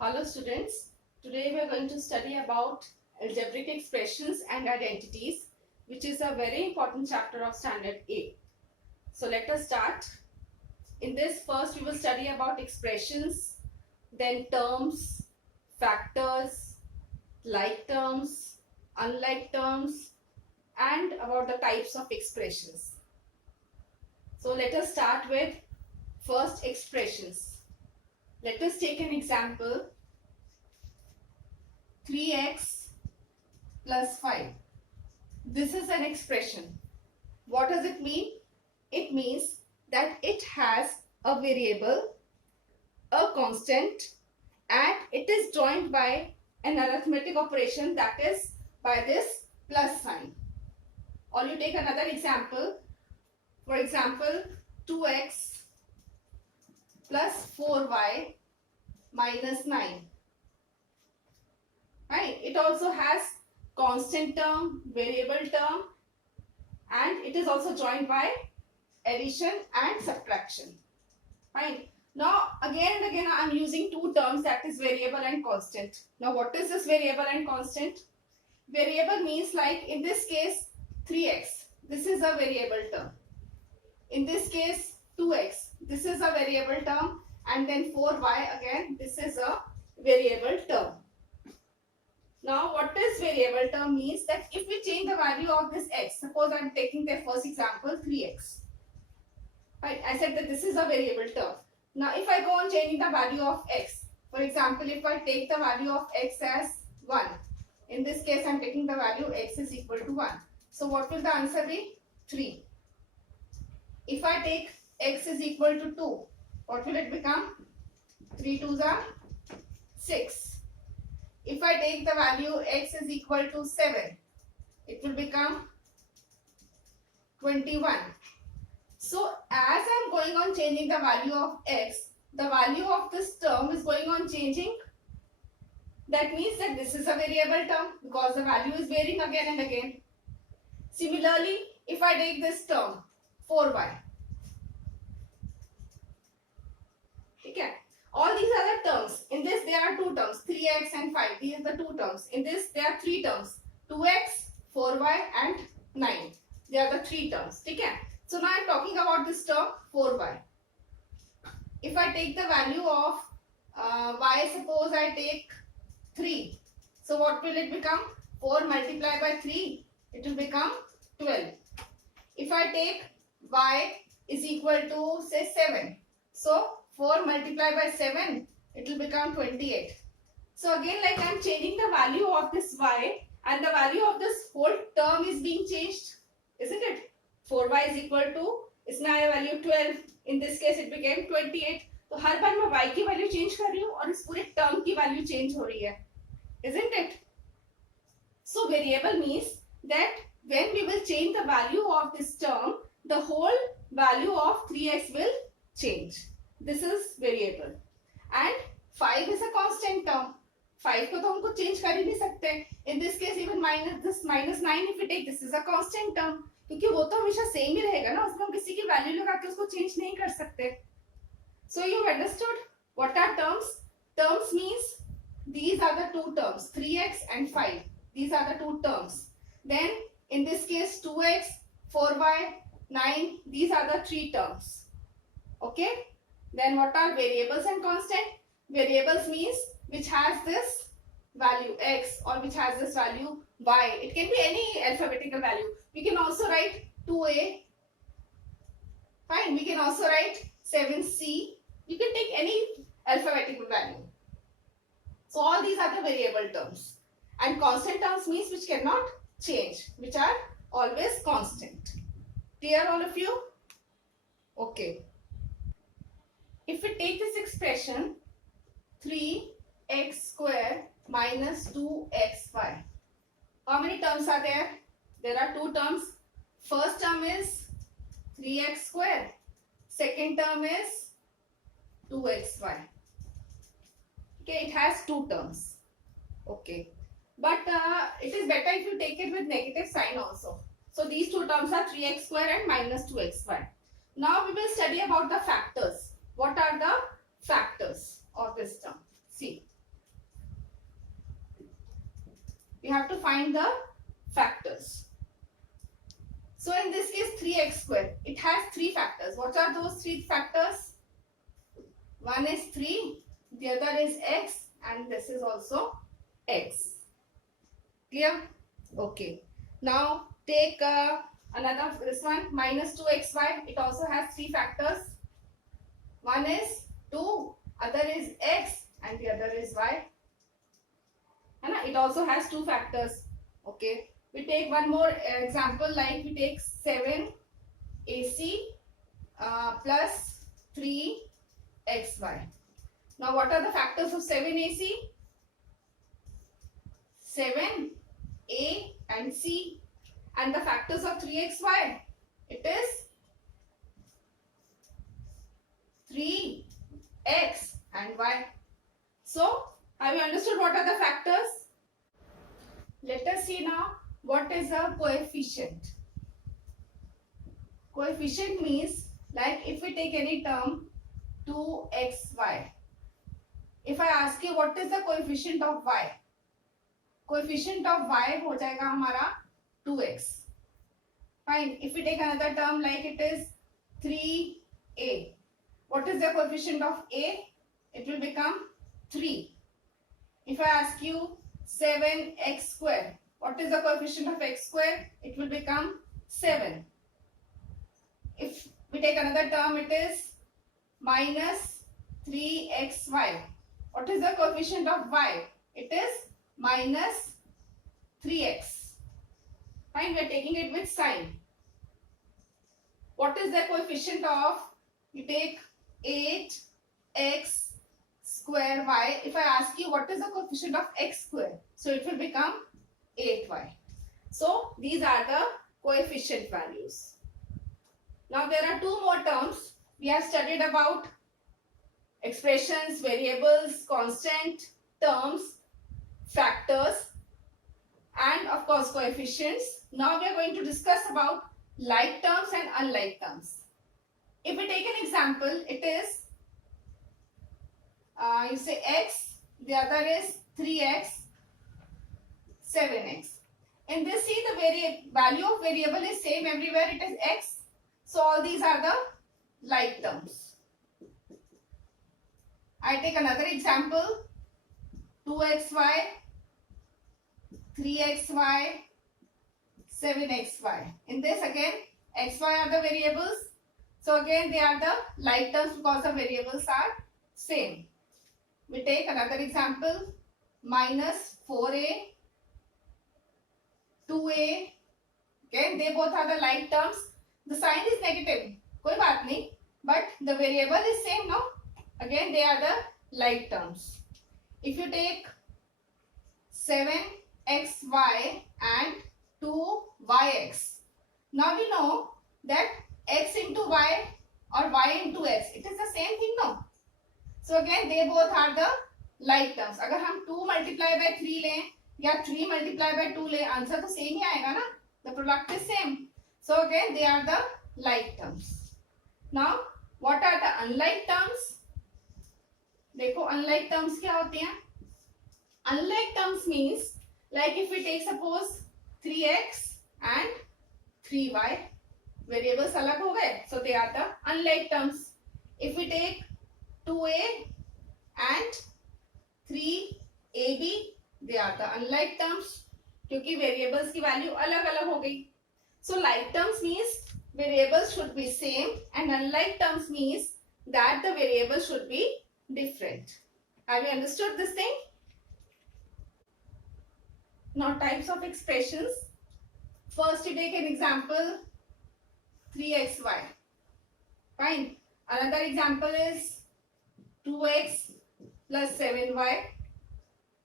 Hello students, today we are going to study about algebraic expressions and identities, which is a very important chapter of standard A. So let us start. In this, first we will study about expressions, then terms, factors, like terms, unlike terms, and about the types of expressions. So let us start with first expressions. Let us take an example. 3x plus 5. This is an expression. What does it mean? It means that it has a variable, a constant, and it is joined by an arithmetic operation, that is by this plus sign. Or you take another example. For example, 2x plus 4y minus 9. Right? It also has constant term, variable term, and it is also joined by addition and subtraction. Right? Now again and again I am using two terms, that is variable and constant. Now what is this variable and constant? Variable means, like in this case 3x, this is a variable term. In this case 2x, this is a variable term, and then 4y, again this is a variable term. Now what is variable term means that if we change the value of this x, suppose I am taking the first example 3x. Right, I said that this is a variable term. Now if I go on changing the value of x, for example if I take the value of x as 1, in this case I am taking the value x is equal to 1. So what will the answer be? 3. If I take x is equal to 2, what will it become? 3 2s are 6. If I take the value x is equal to 7, it will become 21. So as I am going on changing the value of x, the value of this term is going on changing. That means that this is a variable term because the value is varying again and again. Similarly, if I take this term 4y, okay, all these are the terms. In this there are two terms, 3x and 5. These are the two terms. In this there are three terms, 2x, 4y and 9. They are the three terms. Okay. So now I am talking about this term 4y. If I take the value of y, suppose I take 3. So what will it become? 4 multiplied by 3, it will become 12. If I take y is equal to say 7. So 4 multiplied by 7, it will become 28. So again, like I am changing the value of this y, and the value of this whole term is being changed, isn't it? 4y is equal to, इसमें आया value 12, in this case it became 28. तो हर बार मैं y की value change कर रही हूँ और इस पूरे टर्म की वैल्यू चेंज हो रही है, isn't it? So variable means that when we will change the value of this term, the whole value of 3x will change. This is variable. And 5 is a constant term. 5 को तो हमको change कर ही नहीं सकते. In this case even minus 9 if we take, this is a constant term. क्योंकि वो तो हमेशा सेम ही रहेगा ना, उसमें हम किसी की वैल्यू लगा के उसको चेंज नहीं कर सकते. So you understood what are terms? Terms means these are the two terms, 3x and 5. These are the two terms. Then in this case 2x, 4y, 9. These are the three terms. Okay. Then what are variables and constant? Variables means which has this value x or which has this value y. It can be any alphabetical value. We can also write 2a. Fine. We can also write 7c. You can take any alphabetical value. So all these are the variable terms. And constant terms means which cannot change, which are always constant. Clear all of you? Okay. If we take this expression 3x square minus 2xy, how many terms are there? There are two terms. First term is 3x square. Second term is 2xy. Okay, it has two terms. Okay. But it is better if you take it with negative sign also. So these two terms are 3x square and minus 2xy. Now we will study about the factors. What are the factors of this term? See, find the factors. So in this case 3x square, it has three factors. What are those three factors? One is 3, the other is x, and this is also x. Clear? Okay. Now take another, this one, minus 2xy. It also has three factors. One is 2, other is x, and the other is y. And it also has two factors. Okay. We take one more example, like we take 7ac plus 3xy. Now what are the factors of 7ac? 7, a and c. And the factors of 3xy, it is 3x and y. So have you understood what are the factors? Let us see now what is a coefficient. Coefficient means, like if we take any term 2xy. If I ask you what is the coefficient of y, coefficient of y हो जाएगा हमारा 2x. Fine. If we take another term like it is 3a, what is the coefficient of a? It will become 3. If I ask you 7x square, what is the coefficient of x square? It will become 7. If we take another term, it is minus 3xy. What is the coefficient of y? It is minus 3x. Fine, we are taking it with sign. What is the coefficient of, you take 8x square y. If I ask you what is the coefficient of x square, so it will become 8y. So these are the coefficient values. Now there are two more terms. We have studied about expressions, variables, constant, terms, factors, and of course coefficients. Now we are going to discuss about like terms and unlike terms. If we take an example, it is you say x, the other is 3x, 7x. In this, see, the value of variable is same everywhere, it is x. So all these are the like terms. I take another example, 2xy, 3xy, 7xy. In this again, xy are the variables. So again they are the like terms because the variables are same. We take another example, minus 4a, 2a. Again they both are the like terms. The sign is negative, कोई बात नहीं, but the variable is same, no? Again they are the like terms. If you take 7xy and 2yx, now we know that x into y or y into x, it is the same thing, no? So again they both are the like terms. अगर हम 2 multiply by 3 लें या 3 multiply by 2 लें, answer तो same ही आएगा ना? The product is same. So again they are the like terms. Now what are the unlike terms? देखो unlike terms क्या होती हैं? Unlike terms means, like if we take suppose 3x and 3y, variables अलग हो गए, so they are the unlike terms. If we take 2a and 3ab, they are the unlike terms क्योंकि variables की value अलग अलग हो गई. So like terms means variables should be same, and unlike terms means that the variable should be different. Have you understood this thing? Now types of expressions. First you take an example, 3xy. Fine. Another example is 2x plus 7y.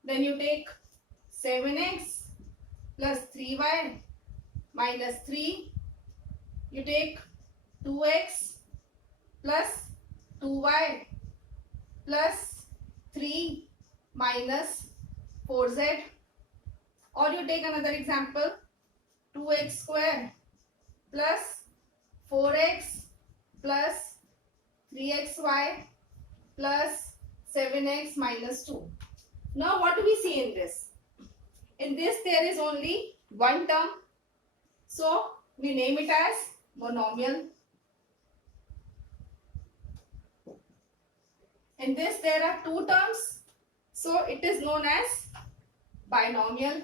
Then you take 7x plus 3y minus 3. You take 2x plus 2y plus 3 minus 4z. Or you take another example, 2x square plus 4x plus 3xy plus 7x minus 2. Now what do we see in this? In this there is only one term, so we name it as monomial. In this there are two terms, so it is known as binomial.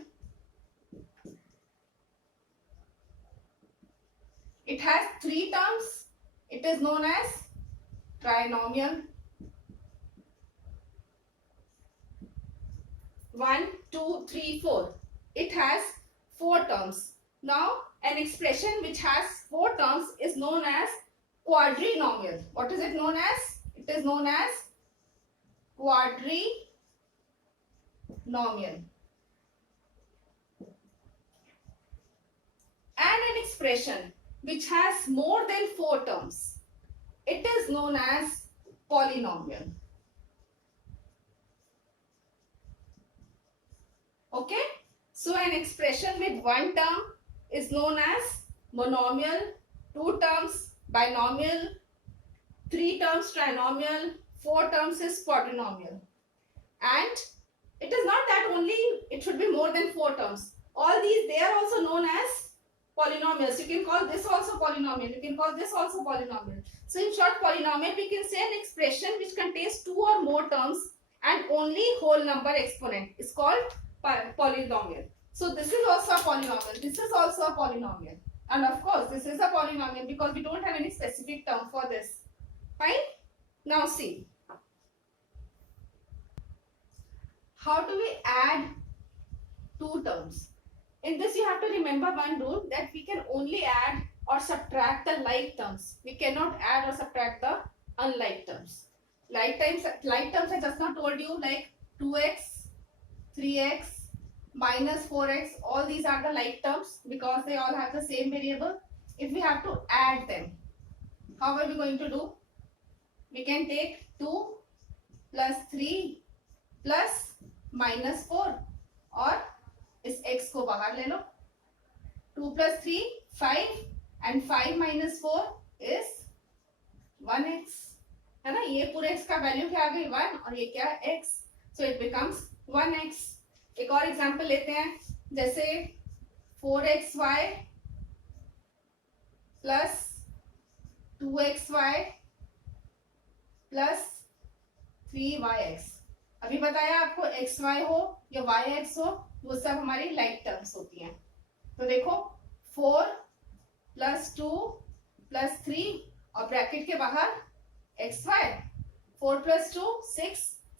It has three terms, it is known as trinomial. 1, 2, 3, 4. It has 4 terms. Now, an expression which has 4 terms is known as quadrinomial. What is it known as? It is known as quadrinomial. And an expression which has more than 4 terms, it is known as polynomial. Okay, so an expression with one term is known as monomial, 2 terms binomial, 3 terms trinomial, 4 terms is quadrinomial. And it is not that only it should be more than 4 terms. All these, they are also known as polynomials. You can call this also polynomial, you can call this also polynomial. So in short, polynomial we can say an expression which contains 2 or more terms and only whole number exponent is called polynomial. So this is also a polynomial, this is also a polynomial, and of course this is a polynomial because we don't have any specific term for this. Fine. Now see, how do we add 2 terms? In this you have to remember one rule, that we can only add or subtract the like terms. We cannot add or subtract the unlike terms. Like terms I just now told you, like 2x, 3x, minus 4x, all these are the like terms because they all have the same variable. If we have to add them, how are we going to do? We can take 2 plus 3 plus minus 4, or इस x को बाहर ले लो. 2 plus 3 5 and 5 minus 4 is 1x, है ना. ये पूरे x का value क्या आ गई 1 और ये क्या है x, so it becomes 1x. एक और एग्जांपल लेते हैं, जैसे 4xy plus 2xy plus 3yx. अभी बताया आपको xy हो या yx हो, वो सब हमारी लाइक टर्म्स होती हैं. तो देखो 4 plus 2 plus 3 और ब्रैकेट के बाहर xy, 4 plus 2 6,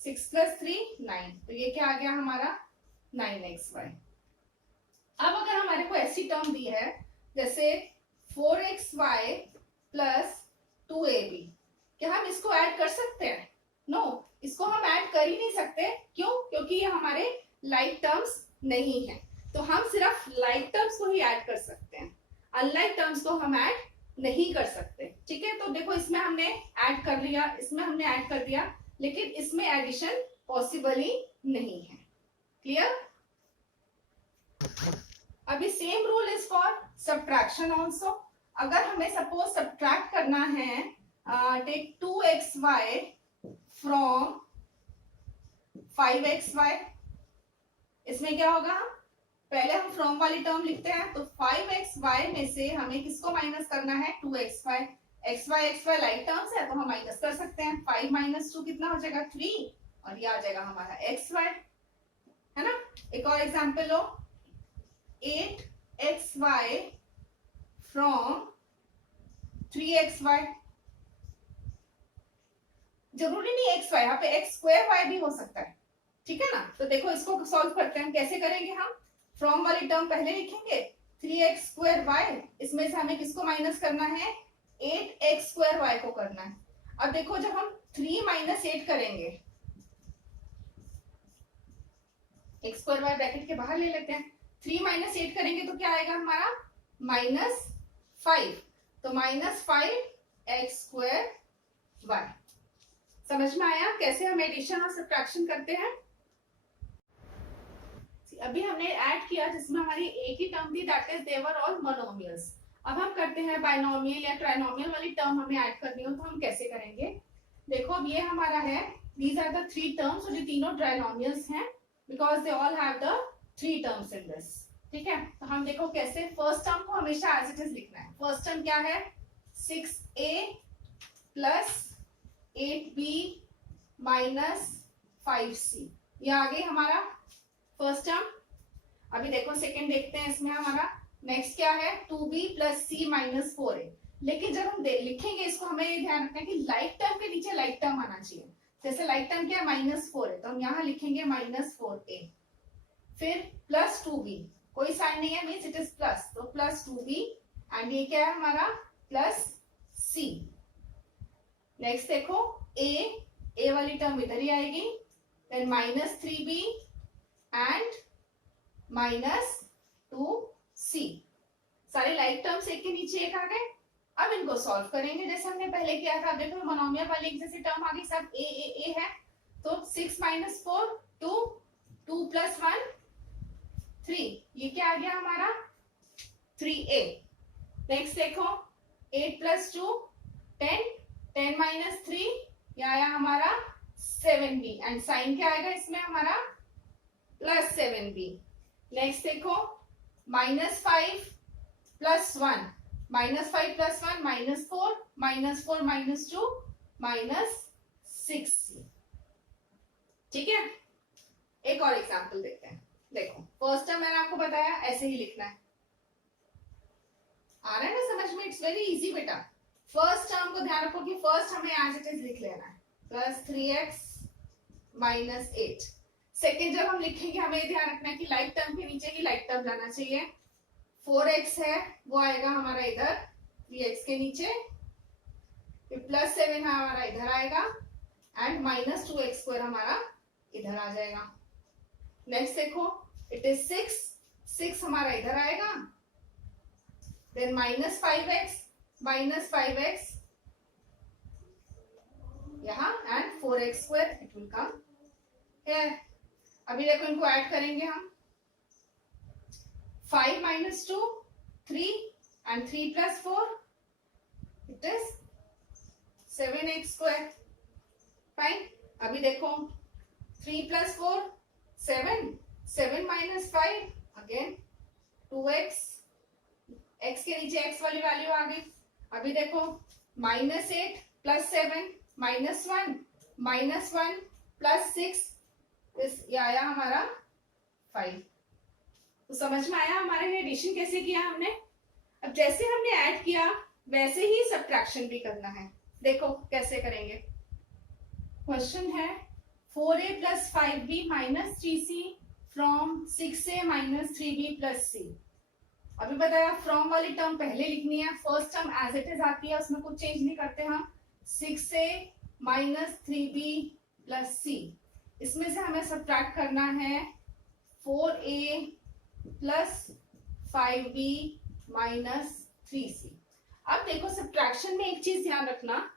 6 plus 3 9, तो ये क्या आ गया हमारा 9xy. अब अगर हमारे को ऐसी टर्म दी है जैसे 4xy plus 2ab, क्या हम इसको ऐड कर सकते हैं? नो, इसको हम ऐड कर ही नहीं सकते. क्यों? क्योंकि ये हमारे लाइक टर्म्स नहीं है. तो हम सिर्फ लाइक टर्म्स को ही ऐड कर सकते हैं, अनलाइक टर्म्स को हम ऐड नहीं कर सकते. ठीक है, तो देखो इसमें हमने ऐड कर लिया, इसमें हमने ऐड कर दिया, लेकिन इसमें एडिशन पॉसिबल ही नहीं है. क्लियर? अभी same rule is for subtraction also. अगर हमें सपोज सब्ट्रैक्ट करना है, टेक 2xy फ्रॉम 5xy, इसमें क्या होगा, पहले हम फ्रॉम वाली टर्म लिखते हैं. तो 5xy में से हमें किसको माइनस करना है? 2xy. xy लाइक टर्म्स है तो हम माइनस कर सकते हैं. 5 minus 2 कितना हो जाएगा 3, और ये आ जाएगा हमारा xy, है ना. एक और example low, 8xy from 3xy. जरूरी नहीं xy, यहाँ पे x स्क्वायर y भी हो सकता है. ठीक है ना. तो देखो इसको सॉल्व करते हैं. कैसे करेंगे हम? फ्रॉम वाली टर्म पहले लिखेंगे, 3x स्क्वायर y, इसमें से हमें किसको माइनस करना है? 8x स्क्वायर y को करना है. अब देखो जब हम 3 minus 8 करेंगे, x स्क्वायर y ब्रैकेट के बाहर ले लेते हैं, 3 minus 8 करेंगे तो क्या आएगा हमारा? -5. तो -5x स्क्वायर y. समझ में आया कैसे हम एडिशन और सब्ट्रैक्शन करते हैं? अभी हमने ऐड किया जिसमें हमारी एक ही टर्म थी, that is they are all monomials. अब हम करते हैं बाइनोमियल या ट्राइनोमियल वाली टर्म हमें ऐड करनी हो, तो हम कैसे करेंगे? देखो अब ये हमारा है, दीज आर द 3 टर्म्स, जो तीनों ट्राइनोमियल्स हैं because they all have the 3 terms in this. ठीक है, तो हम देखो कैसे. फर्स्ट टर्म को हमेशा एज इट इज लिखना है. फर्स्ट टर्म क्या है? 6a plus 8b minus 5c. ये आ गई हमारा फर्स्ट टर्म. अभी देखो सेकंड देखते हैं. इसमें हमारा नेक्स्ट क्या है? 2b plus c minus 4a. लेकिन जब हम लिखेंगे इसको, हमें ये ध्यान रखना है कि लाइक टर्म के नीचे लाइक टर्म आना चाहिए. जैसे लाइक टर्म क्या है? -4 है, तो हम यहाँ लिखेंगे -4a. फिर प्लस 2b, कोई साइन नहीं है, मीन्स इट इज प्लस, तो प्लस 2b. एंड ये क्या है हमारा? Plus c. नेक्स्ट देखो a वाली टर्म इधर ही आएगी. Then -3b and -2c. सारे लाइक टर्म्स एक के नीचे एक आ गए. अब इनको सॉल्व करेंगे जैसे हमने पहले किया था. देखो मोनोमियल वाली जैसे टर्म आ गई, सब a है, तो 6 - 4 2, 2 + 1 3. ये क्या आ गया हमारा? 3a. नेक्स्ट देखो 8 + 2 10, 10 - 3 ये आया हमारा 7b. एंड साइन क्या आएगा इसमें हमारा? +7b. नेक्स्ट देखो -5 + 1, -5 + 1 -4, -4 - 2 -6c. ठीक है, एक और एग्जांपल देखते हैं. देखो फर्स्ट टर्म मैंने आपको बताया ऐसे ही लिखना है. आ रहा है ना समझ में? इट्स वेरी इजी बेटा. फर्स्ट टर्म को ध्यान रखो कि फर्स्ट हमें एज इट इज लिख लेना है, +3x - 8. सेकेंड जब हम लिखेंगे हमें ध्यान रखना है कि लाइक टर्म के नीचे ही लाइक टर्म जाना चाहिए. 4x है वो आएगा हमारा इधर 3x के नीचे. फिर +7 हमारा इधर आएगा एंड -2x² हमारा इधर आ जाएगा. नेक्स्ट देखो इट इज 6 हमारा इधर आएगा. देन -5x यहाँ and 4x² it will come here. अभी देखो इनको ऐड करेंगे हम. 5 - 2 3 and 3 + 4 it is 7x². Fine. अभी देखो 3 + 4 7, 7 - 5 अगेन 2x. x के नीचे x वाली वैल्यू आ गई. अभी देखो -8 + 7 -1 -1 + 6 ये आया हमारा 5. तो समझ में आया हमारे एडिशन कैसे किया हमने. अब जैसे हमने ऐड किया वैसे ही सब्ट्रैक्शन भी करना है. देखो कैसे करेंगे. क्वेश्चन है 4a + 5b - 3c from 6a - 3b + c. अभी बताया फ्रॉम वाली टर्म पहले लिखनी है. First term as it is आती है, उसमें कुछ चेंज नहीं करते हम. 6a - 3b + c. इसमें से हमें सब्ट्रैक्ट करना है 4a + 5b - 3c. अब देखो सब्ट्रैक्शन में एक चीज ध्यान रखना,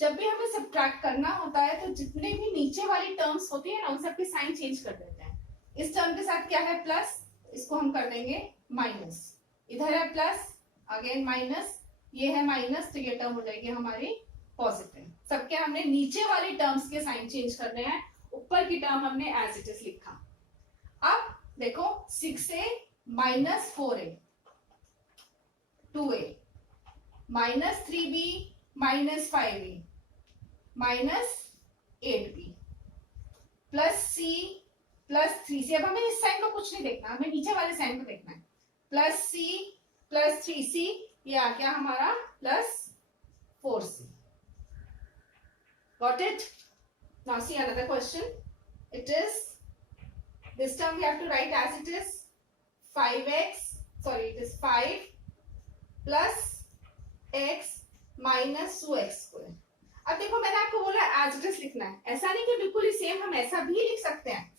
जब भी हमें सब्ट्रैक्ट करना होता है तो जितने भी नीचे वाली टर्म्स होती है ना उन सबके साइन चेंज कर देते हैं. इस टर्म के साथ क्या है? प्लस, इसको हम कर देंगे माइनस. इधर है प्लस, अगेन माइनस, ये है माइनस, तो ये टर्म हो जाएगी हमारी पॉजिटिव. सबके हमने नीचे वाली टर्म्स के साइन चेंज करने हैं, ऊपर की टर्म हमने एज इट इज लिखा. अब देखो 6a - 4a 2a -3b - 5a -8b +c +3c. अब हमें इस साइन को कुछ नहीं देखना, हमें नीचे वाले साइन को देखना है. +c +3c ये आ गया हमारा +4c. Got it? Now see another question. It is, this term we have to write as it is. 5x, sorry, it is 5 plus x minus 2x². अब देखो मैंने आपको बोला एज इट इज लिखना है, ऐसा नहीं कि बिल्कुल ही सेम, हम ऐसा भी लिख सकते हैं.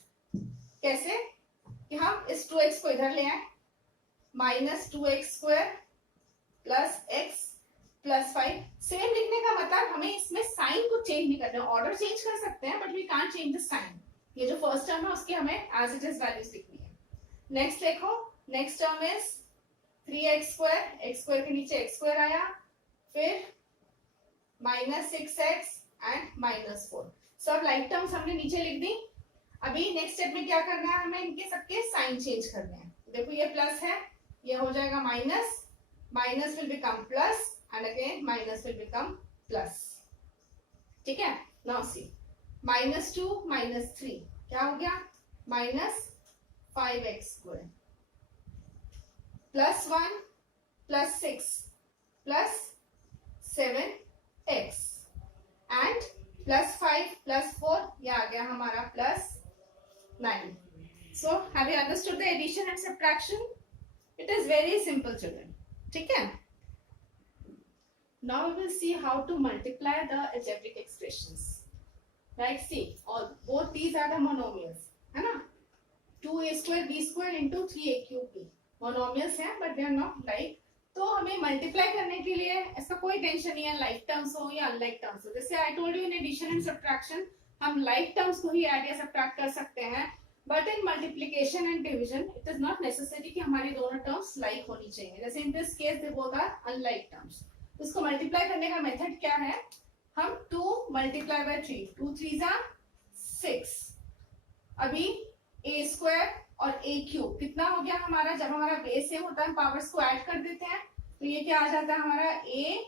कैसे? कि हम इस 2x को इधर ले आए, -2x² plus x plus 5. Same लिखने का मतलब हमें इसमें साइन को चेंज नहीं करना. ऑर्डर चेंज कर सकते हैं but we can't change the sign. ये जो फर्स्ट टर्म है उसकी हमें एज इट इज वैल्यूज लिखनी है. नेक्स्ट देखो, next term is 3x² x² के नीचे x² आया, फिर -6x एंड -4. सब लाइक टर्म्स हमने नीचे लिख दी. अभी नेक्स्ट स्टेप में क्या करना है, हमें इनके सबके साइन चेंज करने हैं। देखो ये प्लस है, ये हो जाएगा minus, minus will become plus and again minus will become plus. ठीक है, नाउ सी -2 -3 क्या हो गया, -5x² +1 +6 +7x एंड +5 +4 ये आ गया हमारा +9। So have you understood the addition and subtraction? It is very simple, children. ठीक है, now we will see how to multiply the algebraic expressions. Like see, all both these are the monomials, है ना, 2a² b² into 3a³ monomials हैं, but they are not like। तो हमें multiply करने के लिए ऐसा कोई टेंशन नहीं है, लाइक टर्म्स हो या अनलाइक टर्म्स हो। जैसे I told you in addition and subtraction हम लाइक टर्म्स को ही ऐड या सब्ट्रैक्ट कर सकते हैं, but in multiplication and division it is not necessary कि हमारी दोनों टर्म्स लाइक होनी चाहिए। जैसे in this case they both are unlike terms. इसको मल्टीप्लाई करने का मेथड क्या है, हम 2 × 3, 2 3 6, अभी a² और a³ कितना हो गया हमारा, जब हमारा बेस सेम होता है पावर्स को ऐड कर देते हैं तो ये क्या आ जाता है हमारा a²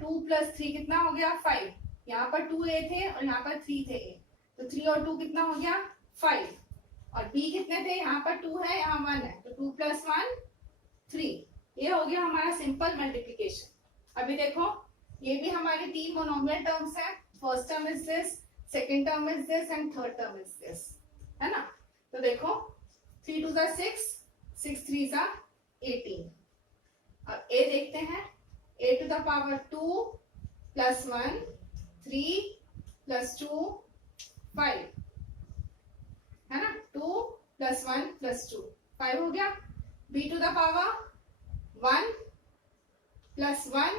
2 + 3 कितना हो गया 5, यहाँ पर 2a थे और यहाँ पर 3 थे a, तो 3 और 2 कितना हो गया 5, और b कितने थे, यहाँ पर 2 है यहाँ 1 है, तो 2 + 1 3, ये हो गया हमारा सिंपल मल्टीप्लिकेशन। अभी देखो ये भी हमारी 3 मोनोमियल टर्म्स है, first term is this, second term is this and third term is this, है ना। तो देखो 3 2 6, 6 3 18। अब a देखते हैं, a⁻2 + 1 3 + 2 5, है ना, 2 + 1 + 2 5 हो गया। b⁻1 + 1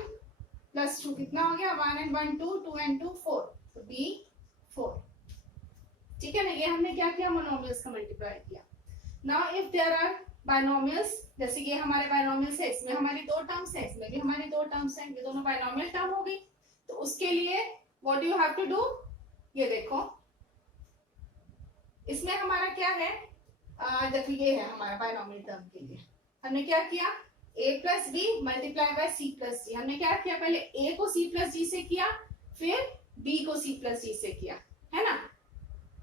+ 2 कितना हो गया 1 and 1 2, 2 and 2 4, तो b 4। ठीक है ना, ये हमने क्या किया, मोनोमियल्स का मल्टीप्लाई किया। नाउ इफ देयर आर बायनोमियल्स, जैसे ये हमारे बायनोमियल्स है, इसमें हमारी 2 टर्म्स है, इसमें भी हमारी 2 टर्म्स हैं, ये दोनों बायनोमियल टर्म हो गई। तो उसके लिए what do you have to do, ये देखो इसमें हमारा क्या है, देखो ये है हमारा बायनोमियल टर्म के लिए हमने क्या किया, a + b × c + d। हमने क्या किया, पहले a को c + d से किया, फिर b को c + d से किया, है ना।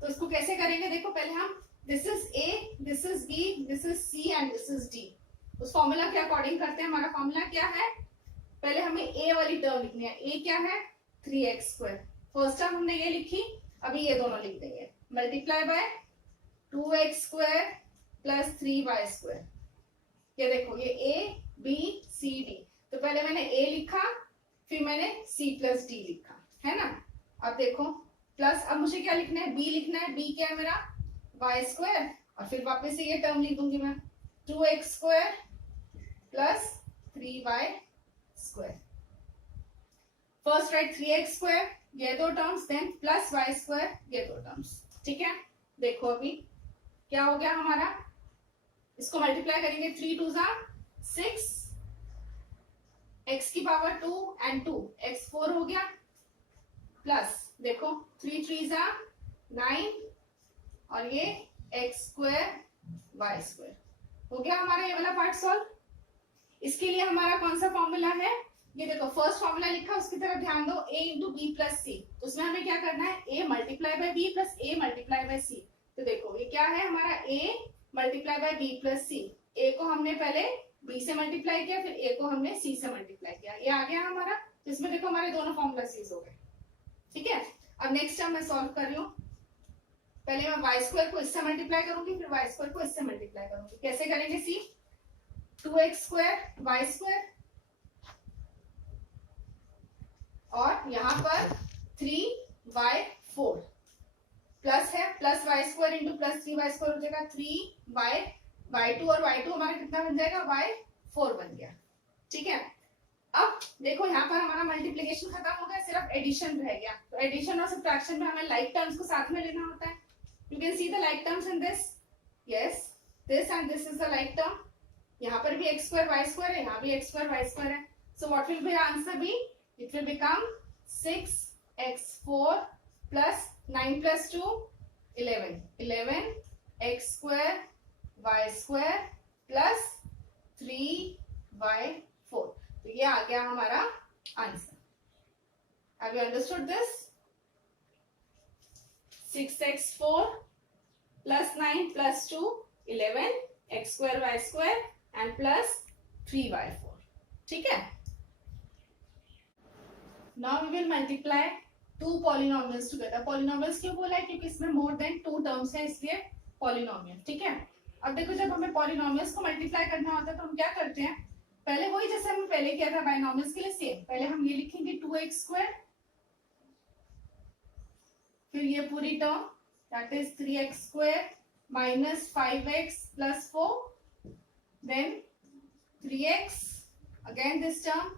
तो इसको कैसे करेंगे, देखो पहले हम this is a, this is b, this is c and this is d, उस फॉर्मूला के अकॉर्डिंग करते हैं। हमारा फॉर्मूला क्या है, पहले हमें a वाली टर्म लिखनी है, a क्या है 3x², फर्स्ट टर्म हमने ये लिखी, अभी ये दोनों लिख देंगे, मल्टीप्लाई बाय 2x² + 3y²। ये देखो ये a b c d, तो पहले मैंने a लिखा, फिर मैंने c + d लिखा, है ना। अब देखो प्लस, अब मुझे क्या लिखना है, b लिखना है, b क्या है मेरा y², और फिर वापस से ये टर्म लिख दूंगी मैं 2x² + 3y²। First right 3x², ये 2 टर्म्स, देन +y² ये 2 टर्म्स। ठीक है, देखो अभी क्या हो गया हमारा, इसको मल्टीप्लाई करेंगे, 3 2 6, x⁻2 and 2 x4 हो गया, प्लस देखो 3 3 9 और ये x² y² हो गया हमारा ये वाला पार्ट सॉल्व। इसके लिए हमारा कौन सा फॉर्मूला है, ये देखो फर्स्ट फॉर्मूला लिखा, उसकी तरफ ध्यान दो, a × b + c, तो उसमें हमें क्या करना है, a × b + a × c। तो देखो ये क्या है हमारा, a × b + c, a को हमने पहले b से मल्टीप्लाई किया, फिर a को हमने c से मल्टीप्लाई किया, ये आ गया हमारा। तो इसमें देखो हमारे दोनों फॉर्मूला यूज हो गए। ठीक है, अब नेक्स्ट टर्म मैं सॉल्व कर रही हूँ, पहले मैं y² को इससे मल्टीप्लाई करूंगी, फिर y² को इससे मल्टीप्लाई करूंगी। कैसे करेंगे, सी 2x² y² और यहाँ पर 3y4 प्लस है, plus y² into plus 3y² हो जाएगा 3y2 और y2 हमारा कितना बन जाएगा, y4 बन गया। ठीक है, अब देखो यहाँ पर हमारा मल्टीप्लिकेशन खत्म हो गया, सिर्फ एडिशन रह गया। तो एडिशन और सब्ट्रैक्शन में हमें लाइक टर्म्स को साथ में लेना होता है। You can see the like terms in this, yes this and this is the like term, यहाँ पर भी x² y² है, यहाँ भी x² y² है। So what will be answer B, it will become 6x4 + 9 + 2 11 X square Y square plus 3y4। तो ये आ गया हमारा answer. Have you understood this? 6x4 plus 9 plus 2 11 x square y square and plus 3y4। ठीक है। Now we will multiply two polynomials together। polynomials क्यों बोला है? क्योंकि इसमें more than two terms है, इसलिए polynomial। ठीक है। अब देखो, जब हमें polynomials को multiply करना होता है तो हम क्या करते हैं? पहले वही जैसे हमने पहले किया था binomials के लिए सेम। पहले हम ये लिखेंगे 2x square, फिर ये पूरी term that is 3x square minus 5x plus 4, then 3x, again this term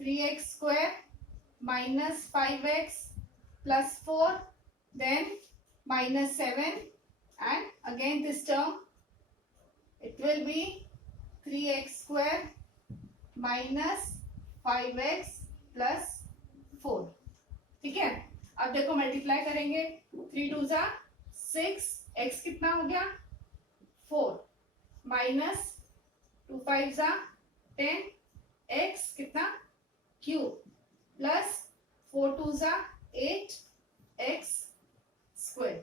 3x square minus 5x plus 4, then minus 7, and again this term it will be 3x square minus 5x plus 4। ठीक है। अब देखो multiply करेंगे, 3 2 जा 6, x कितना हो गया 4 minus 2 5 जा 10, x कितना क्यूब प्लस 4 2 जा 8 x स्क्वायर।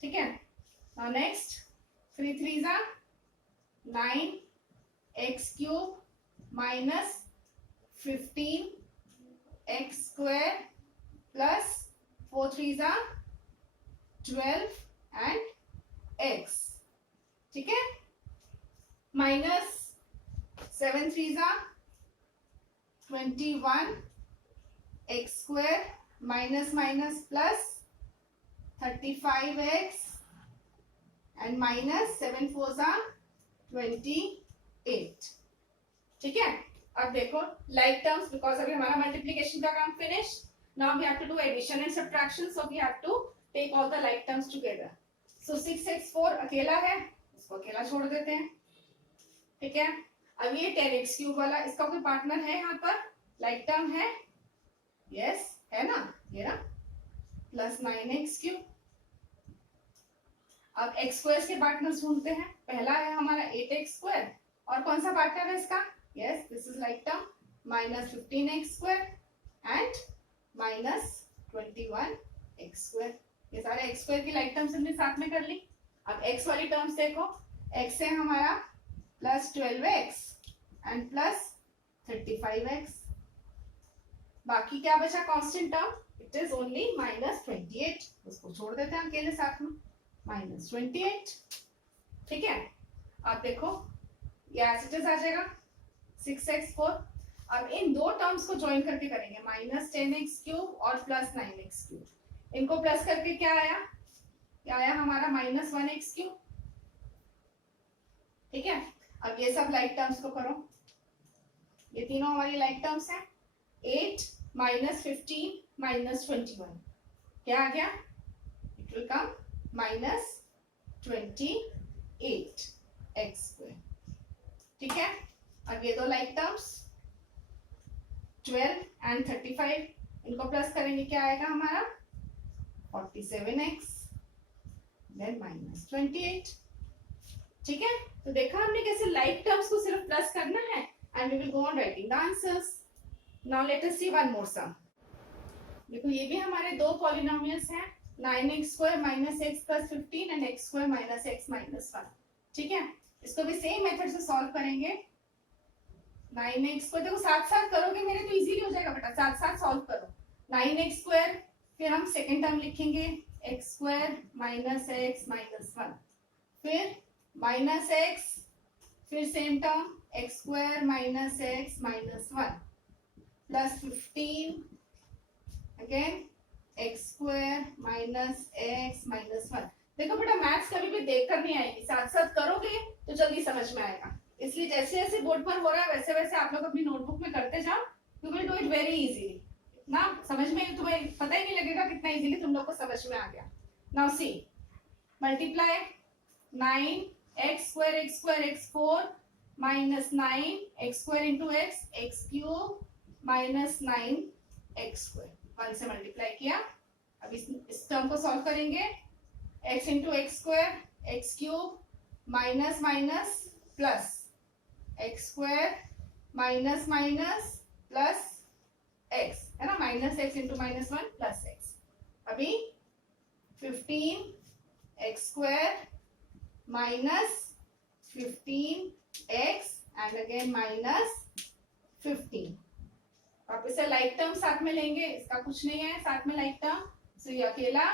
ठीक है। नाउ नेक्स्ट 3 3 जा 9 x cube minus 15 x square plus 4 3 जा 12 and x। ठीक है। माइनस 7 3 जा 21 x square minus minus plus 35x and minus 7 4 जा 28। ठीक है। अब देखो लाइक टर्म्स, बिकॉज अभी हमारा मल्टीप्लिकेशन का काम finish. Now we have to do addition and subtraction, so we have to take all the like terms together. So 6x4 अकेला है, इसको अकेला छोड़ देते हैं। ठीक है। अब ये 10x क्यूब वाला, इसका कोई पार्टनर है यहाँ पर? like term है? yes, है ना? ये ना प्लस 9x क्यूब। अब x स्क्वायर के पार्टनर्स ढूंढते हैं। पहला है हमारा 8x स्क्वायर, और कौन सा पार्टनर है इसका? yes, this is like term minus 15x square and minus 21 x square. ये सारे एक्स स्क्वायर की लाइक टर्म्स हमने साथ में कर ली। अब एक्स वाली टर्म्स देखो, एक्स है हमारा plus 12x and plus 35x। बाकी क्या बचा constant term? It is only minus 28, उसको छोड़ देते हैं अकेले साथ में, माइनस 28। ठीक है। अब देखो ये एज इट इज आ जाएगा 6x4। अब इन दो टर्म्स को ज्वाइन करके करेंगे, माइनस 10x क्यूब और प्लस 9x क्यूब। इनको प्लस करके क्या आया? क्या आया हमारा? Minus 1x cube. ठीक है। अब ये सब लाइक टर्म्स को करो, ये तीनों हमारी लाइक टर्म्स हैं। 8 माइनस 15 माइनस 21 क्या आ गया? It will come minus 28 x square. ठीक है। अब ये दो लाइक टर्म्स 12 एंड 35, इनको प्लस करेंगे, क्या आएगा हमारा? 47x then minus 28। ठीक है। तो देखा हमने कैसे लाइक टर्म्स को सिर्फ प्लस करना है, and we will go on writing the answers. Now let us see one more sum. देखो ये भी हमारे दो पॉलिनोमियल्स हैं, 9x square minus x plus 15 and x square minus x minus 1। ठीक है। इसको भी सेम मेथड से सॉल्व करेंगे। 9x को देखो साथ साथ करोगे मेरे तो इजीली हो जाएगा बेटा, साथ साथ सॉल्व करो। 9x स्क्वायर, फिर हम सेकंड टर्म लिखेंगे x square minus x minus 1, फिर माइनस एक्स, फिर same term x square minus x minus 1 plus 15 again x square minus x minus 1। देखो बेटा मैथ्स कभी भी देखकर नहीं आएगी, साथ साथ करोगे तो जल्दी समझ में आएगा। इसलिए जैसे जैसे बोर्ड पर हो रहा है वैसे वैसे आप लोग अपनी नोटबुक में करते जाओ, you will do it very easily. ना समझ में तुम्हें पता ही नहीं लगेगा कितना इजीली तुम लोग को समझ में आ गया। Now C multiply 9x square x 4 minus 9x square into x cube minus 9x square. 1 से मल्टीप्लाई किया। अब इस टर्म को सॉल्व करेंगे। x into x square x cube minus minus plus X square minus minus plus x है ना, minus x into minus one plus x. अभी 15 x square minus 15 x and again minus 15. आप इसे like term साथ में लेंगे, इसका कुछ नहीं है साथ में लाइक टर्म, सो ये अकेला.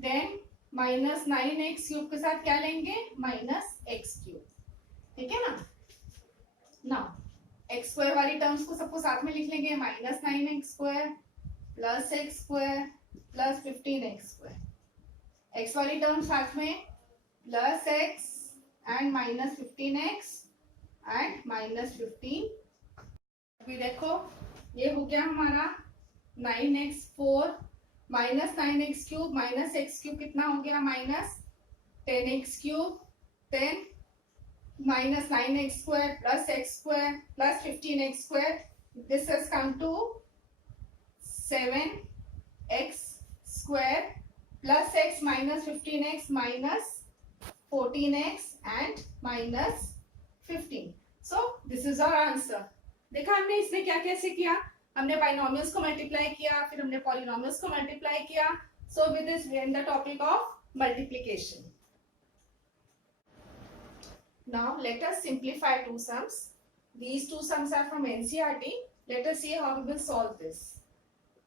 देन माइनस 9x क्यूब के साथ क्या लेंगे, माइनस एक्स क्यूब. ठीक है ना. नाउ एक्स स्क्वायर वाली टर्म्स को सबको साथ में लिख लेंगे, minus 9x square plus X square plus 15x square. X वाली टर्म साथ में plus X and minus 15x and minus 15. अभी देखो ये हो गया हमारा 9x4 minus 9x cube minus X cube कितना हो गया, minus 10x cube. Then minus 9x square plus X square plus 15x square. This has come to 7x square plus x minus 15x minus 14x and minus 15. So this is our answer. देखा हमने इसमें क्या कैसे किया, हमने binomials को multiply किया, फिर हमने पॉलिनोमियल्स को मल्टीप्लाई किया. So with this we end the topic of multiplication. Now let us simplify two sums. These two sums are from NCERT. Let us see how we will solve this.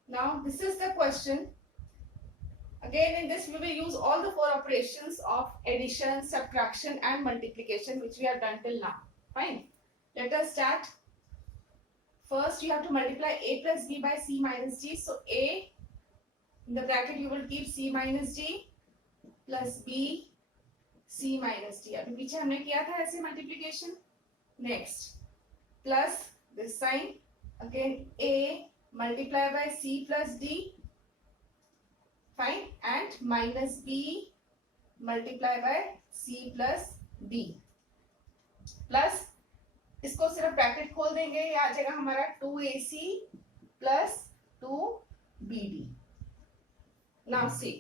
Now this is the question. Again in this we will use all the four operations of addition, subtraction and multiplication which we have done till now. Fine. Let us start. First you have to multiply a plus b by c minus d. So a in the bracket you will keep c minus d plus b c minus d. अभी पीछे हमने किया था ऐसे multiplication. Next plus this sign again a multiply by c plus d. Fine. And minus b multiply by c plus d. Plus इसको सिर्फ bracket खोल देंगे, ये आ जाएगा हमारा 2ac plus 2bd. Now see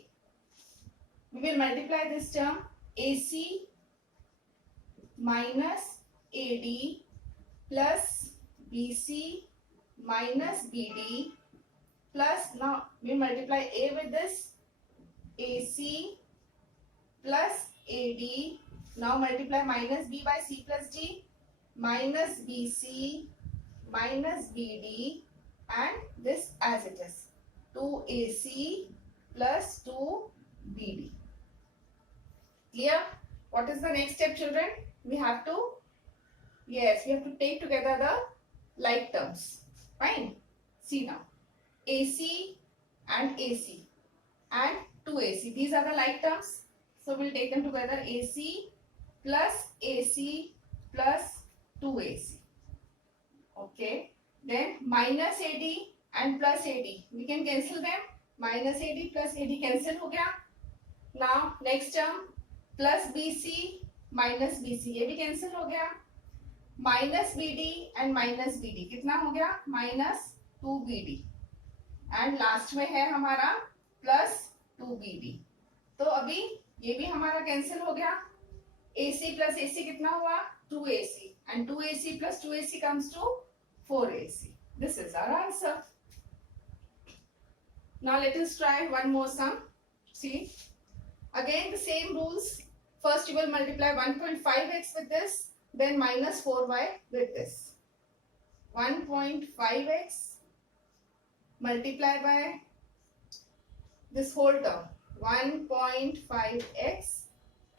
we will multiply this term AC minus AD plus BC minus BD plus, now we multiply A with this AC plus AD. Now multiply minus B by C plus D minus BC minus BD and this as it is 2AC plus 2BD. Clear? What is the next step, children? We have to, yes, we have to take together the like terms. Fine. See now, AC and AC and 2AC. These are the like terms. So we'll take them together. AC plus AC plus 2AC. Okay. Then minus AD and plus AD. We can cancel them. Minus AD plus AD cancel हो गया. Now next term. Plus BC minus BC ये भी cancel हो गया. Minus BD and minus BD कितना हो गया, minus 2BD. And last में है हमारा प्लस 2BD. तो अभी ये भी हमारा कैंसिल हो गया. AC प्लस AC कितना हुआ, 2AC and 2AC plus 2AC comes to 4AC. This is our answer. Now let us try one more sum. See again the same rules. First you will multiply 1.5x with this, then minus 4y with this. 1.5x multiply by this whole term 1.5x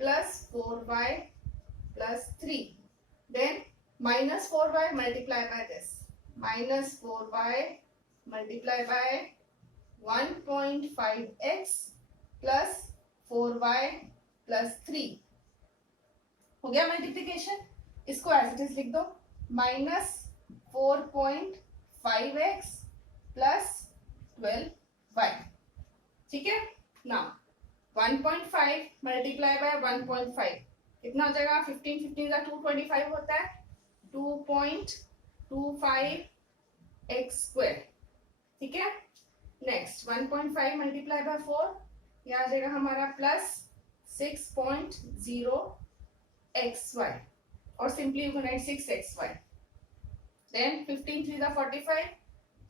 plus 4y plus 3. Then minus 4y multiply by this minus 4y multiply by 1.5x plus 4y plus 3. हो गया multiplication. इसको as it is लिख दो, minus 4.5x plus 12y. ठीक है. Now 1.5 multiply by 1.5 कितना हो जाएगा, 15 15 का 225 होता है. 2.25x square. ठीक है. नेक्स्ट 1.5 मल्टीप्लाई बाय 4 ये आ जाएगा हमारा plus 6.0xy, or simply you can write 6xy. Then 15 3 are 45.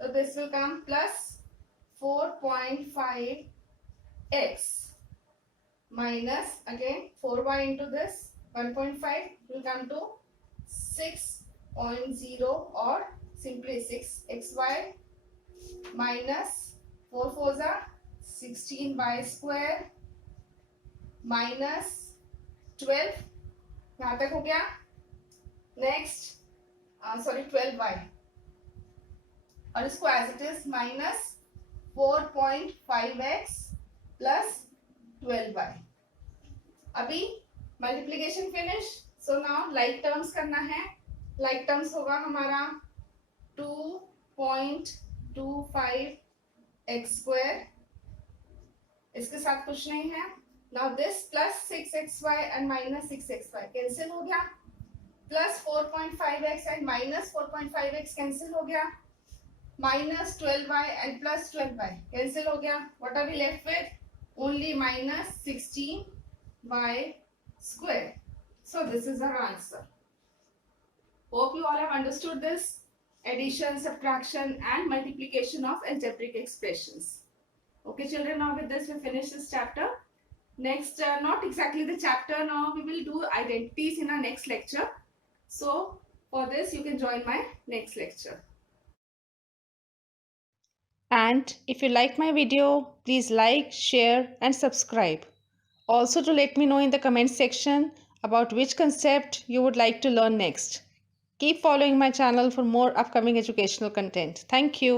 So this will come plus 4.5x minus again 4y into this 1.5 will come to 6.0, or simply 6xy minus 4 4s are 16y square minus 12. यहाँ तक हो गया. Next, sorry, 12y, और इसको as it is minus 4.5x plus 12y. अभी multiplication finish. So now like terms करना है. Like terms होगा हमारा 2.25x स्क्वायर. इसके साथ कुछ नहीं है. Now this plus 6xy and minus 6xy cancel हो गया. Plus 4.5x and minus 4.5x cancel हो गया. Minus 12y and plus 12y cancel हो गया. What are we left with? Only minus 16y square. So this is our answer. Hope you all have understood this addition, subtraction and multiplication of algebraic expressions. Okay children, now with this we finish this chapter. Next, not exactly the chapter, now we will do identities in our next lecture. So for this you can join my next lecture. And if you like my video, please like, share and subscribe. Also to let me know in the comment section about which concept you would like to learn next. Keep following my channel for more upcoming educational content. Thank you.